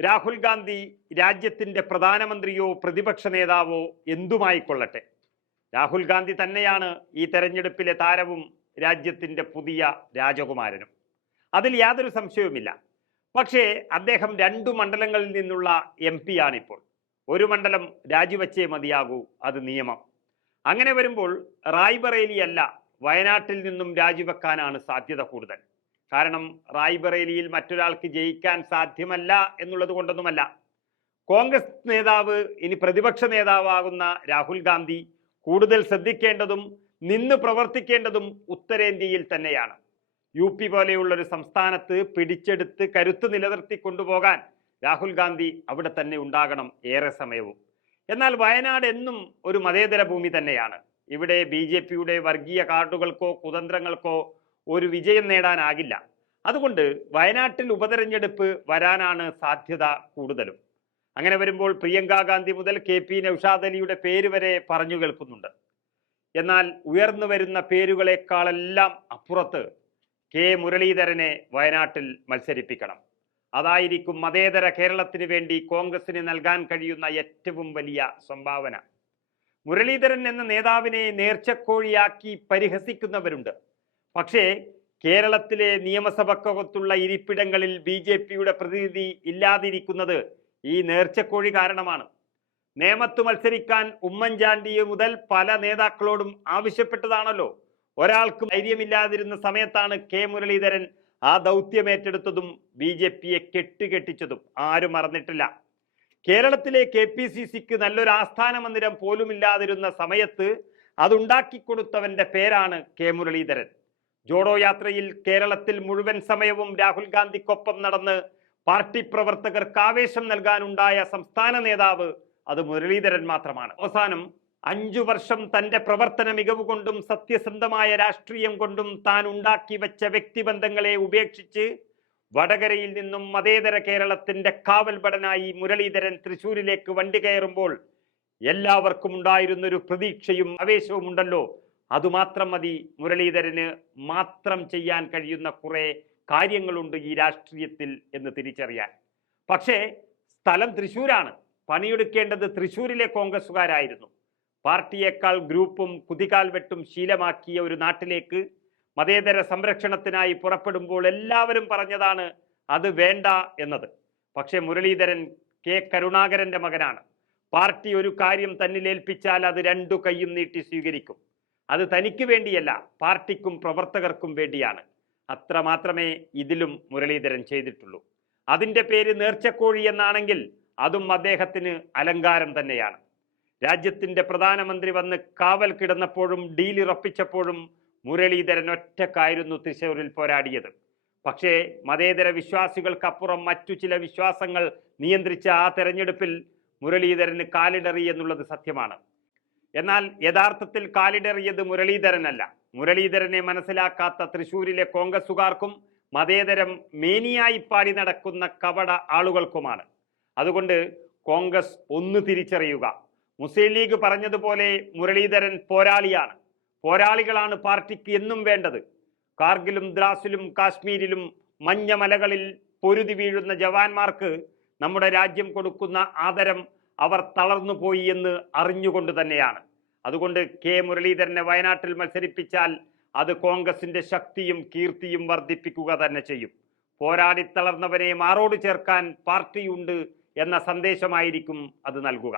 രാഹുൽ ഗാന്ധി രാജ്യത്തിന്റെ പ്രധാനമന്ത്രിയോ പ്രതിപക്ഷ നേതാവോ എന്തുമായിക്കൊള്ളട്ടെ? രാഹുൽ ഗാന്ധി തന്നെയാണ് ഈ തെരഞ്ഞെടുപ്പിലെ താരവും രാജ്യത്തിന്റെ പുതിയ രാജകുമാരനും. അതിൽ യാതൊരു സംശയവുമില്ല. പക്ഷേ അദ്ദേഹം രണ്ടു മണ്ഡലങ്ങളിൽ നിന്നുള്ള എം പി ആണിപ്പോൾ ഒരു മണ്ഡലം രാജിവെച്ചേ മതിയാകൂ അത് നിയമം. അങ്ങനെ വരുമ്പോൾ റായ്ബറേലി അല്ല വയനാട്ടിൽ നിന്നും രാജിവെക്കാനാണ് സാധ്യത കൂടുതൽ. കാരണം റായ്ബറേലിയിൽ മറ്റൊരാൾക്ക് ജയിക്കാൻ സാധ്യമല്ല എന്നുള്ളത് കൊണ്ടൊന്നുമല്ല. കോൺഗ്രസ് നേതാവ് ഇനി പ്രതിപക്ഷ നേതാവാകുന്ന രാഹുൽ ഗാന്ധി കൂടുതൽ ശ്രദ്ധിക്കേണ്ടതും നിന്ന് പ്രവർത്തിക്കേണ്ടതും ഉത്തരേന്ത്യയിൽ തന്നെയാണ്. യു പി പോലെയുള്ളൊരു സംസ്ഥാനത്ത് പിടിച്ചെടുത്ത് കരുത്ത് നിലനിർത്തി കൊണ്ടുപോകാൻ രാഹുൽ ഗാന്ധി അവിടെ തന്നെ ഉണ്ടാകണം ഏറെ സമയവും. എന്നാൽ വയനാട് എന്നും ഒരു മതേതര ഭൂമി തന്നെയാണ്. ഇവിടെ ബി ജെ പിയുടെ വർഗീയ കാർഡുകൾക്കോ കുതന്ത്രങ്ങൾക്കോ ഒരു വിജയം നേടാനാകില്ല. അതുകൊണ്ട് വയനാട്ടിൽ ഉപതെരഞ്ഞെടുപ്പ് വരാനാണ് സാധ്യത കൂടുതലും. അങ്ങനെ വരുമ്പോൾ പ്രിയങ്ക ഗാന്ധി മുതൽ കെ പി നൌഷാദ് അലിയുടെ പേര് വരെ പറഞ്ഞു കേൾക്കുന്നുണ്ട്. എന്നാൽ ഉയർന്നു വരുന്ന പേരുകളെക്കാളെല്ലാം അപ്പുറത്ത് കെ മുരളീധരനെ വയനാട്ടിൽ മത്സരിപ്പിക്കണം. അതായിരിക്കും മതേതര കേരളത്തിന് വേണ്ടി കോൺഗ്രസിന് നൽകാൻ കഴിയുന്ന ഏറ്റവും വലിയ സംഭാവന. മുരളീധരൻ എന്ന നേതാവിനെ നേർച്ചക്കോഴിയാക്കി പരിഹസിക്കുന്നവരുണ്ട്. പക്ഷേ കേരളത്തിലെ നിയമസഭക്കകത്തുള്ള ഇരിപ്പിടങ്ങളിൽ ബി ജെ പിയുടെ പ്രതിനിധി ഇല്ലാതിരിക്കുന്നത് ഈ നേർച്ചക്കോഴി കാരണമാണ്. നേമത്ത് മത്സരിക്കാൻ ഉമ്മൻചാണ്ടി മുതൽ പല നേതാക്കളോടും ആവശ്യപ്പെട്ടതാണല്ലോ. ഒരാൾക്ക് ധൈര്യമില്ലാതിരുന്ന സമയത്താണ് കെ മുരളീധരൻ ആ ദൗത്യമേറ്റെടുത്തതും ബി ജെ പിയെ കെട്ടുകെട്ടിച്ചതും. ആരും മറന്നിട്ടില്ല. കേരളത്തിലെ കെ പി സി സിക്ക് നല്ലൊരു ആസ്ഥാന മന്ദിരം പോലുമില്ലാതിരുന്ന സമയത്ത് അതുണ്ടാക്കിക്കൊടുത്തവന്റെ പേരാണ് കെ മുരളീധരൻ. ജോഡോ യാത്രയിൽ കേരളത്തിൽ മുഴുവൻ സമയവും രാഹുൽ ഗാന്ധിക്കൊപ്പം നടന്ന് പാർട്ടി പ്രവർത്തകർക്ക് ആവേശം നൽകാനുണ്ടായ സംസ്ഥാന നേതാവ് അത് മുരളീധരൻ മാത്രമാണ്. അവസാനം അഞ്ചു വർഷം തന്റെ പ്രവർത്തന മികവ് കൊണ്ടും സത്യസന്ധമായ രാഷ്ട്രീയം കൊണ്ടും താൻ ഉണ്ടാക്കി വെച്ച വ്യക്തിബന്ധങ്ങളെ ഉപേക്ഷിച്ച് വടകരയിൽ നിന്നും മതേതര കേരളത്തിന്റെ കാവൽപടനായി മുരളീധരൻ തൃശൂരിലേക്ക് വണ്ടി കയറുമ്പോൾ എല്ലാവർക്കും ഉണ്ടായിരുന്നൊരു പ്രതീക്ഷയും ആവേശവും ഉണ്ടല്ലോ അതുമാത്രം മതി മുരളീധരന് മാത്രം ചെയ്യാൻ കഴിയുന്ന കുറേ കാര്യങ്ങളുണ്ട് ഈ രാഷ്ട്രീയത്തിൽ എന്ന് തിരിച്ചറിയാൻ. പക്ഷേ സ്ഥലം തൃശ്ശൂരാണ്. പണിയെടുക്കേണ്ടത് തൃശ്ശൂരിലെ കോൺഗ്രസ്സുകാരായിരുന്നു. പാർട്ടിയേക്കാൾ ഗ്രൂപ്പും കുതികാൽ വെട്ടും ശീലമാക്കിയ ഒരു നാട്ടിലേക്ക് മതേതര സംരക്ഷണത്തിനായി പുറപ്പെടുമ്പോൾ എല്ലാവരും പറഞ്ഞതാണ് അത് വേണ്ട എന്നത്. പക്ഷേ മുരളീധരൻ കെ. കരുണാകരന്റെ മകനാണ്. പാർട്ടി ഒരു കാര്യം തന്നിലേൽപ്പിച്ചാൽ അത് രണ്ടു കൈയും നീട്ടി സ്വീകരിക്കും. അത് തനിക്ക് വേണ്ടിയല്ല പാർട്ടിക്കും പ്രവർത്തകർക്കും വേണ്ടിയാണ്. അത്ര മാത്രമേ ഇതിലും മുരളീധരൻ ചെയ്തിട്ടുള്ളൂ. അതിന്റെ പേര് നേർച്ചക്കോഴി എന്നാണെങ്കിൽ അതും അദ്ദേഹത്തിന് അലങ്കാരം തന്നെയാണ്. രാജ്യത്തിന്റെ പ്രധാനമന്ത്രി വന്ന് കാവൽ കിടന്നപ്പോഴും ഡീലിറപ്പിച്ചപ്പോഴും മുരളീധരൻ ഒറ്റക്കായിരുന്നു തൃശ്ശൂരിൽ പോരാടിയത്. പക്ഷേ മതേതര വിശ്വാസികൾക്കപ്പുറം മറ്റു ചില വിശ്വാസങ്ങൾ നിയന്ത്രിച്ച ആ തെരഞ്ഞെടുപ്പിൽ മുരളീധരന് കാലിടറി എന്നുള്ളത് സത്യമാണ്. എന്നാൽ യഥാർത്ഥത്തിൽ കാലിടറിയത് മുരളീധരനല്ല. മുരളീധരനെ മനസ്സിലാക്കാത്ത തൃശൂരിലെ കോൺഗ്രസുകാർക്കും മതേതരം മേനിയായി പാടി നടക്കുന്ന കവട ആളുകൾക്കുമാണ്. അതുകൊണ്ട് കോൺഗ്രസ് ഒന്ന് തിരിച്ചറിയുക. മുസ്ലിം ലീഗ് പറഞ്ഞതുപോലെ മുരളീധരൻ പോരാളിയാണ്. പോരാളികളാണ് പാർട്ടിക്ക് എന്നും വേണ്ടത്. കാർഗിലും ദ്രാസിലും കാശ്മീരിലും മഞ്ഞമലകളിൽ പൊരുതി വീഴുന്ന ജവാന്മാർക്ക് നമ്മുടെ രാജ്യം കൊടുക്കുന്ന ആദരം അവർ തളർന്നുപോയി എന്ന് അറിഞ്ഞുകൊണ്ട് തന്നെയാണ്. അതുകൊണ്ട് കെ മുരളീധരനെ വയനാട്ടിൽ മത്സരിപ്പിച്ചാൽ അത് കോൺഗ്രസിന്റെ ശക്തിയും കീർത്തിയും വർദ്ധിപ്പിക്കുക തന്നെ ചെയ്യും. പോരാടി തളർന്നവരെ മാറോട് ചേർക്കാൻ പാർട്ടിയുണ്ട് എന്ന സന്ദേശമായിരിക്കും അത് നൽകുക.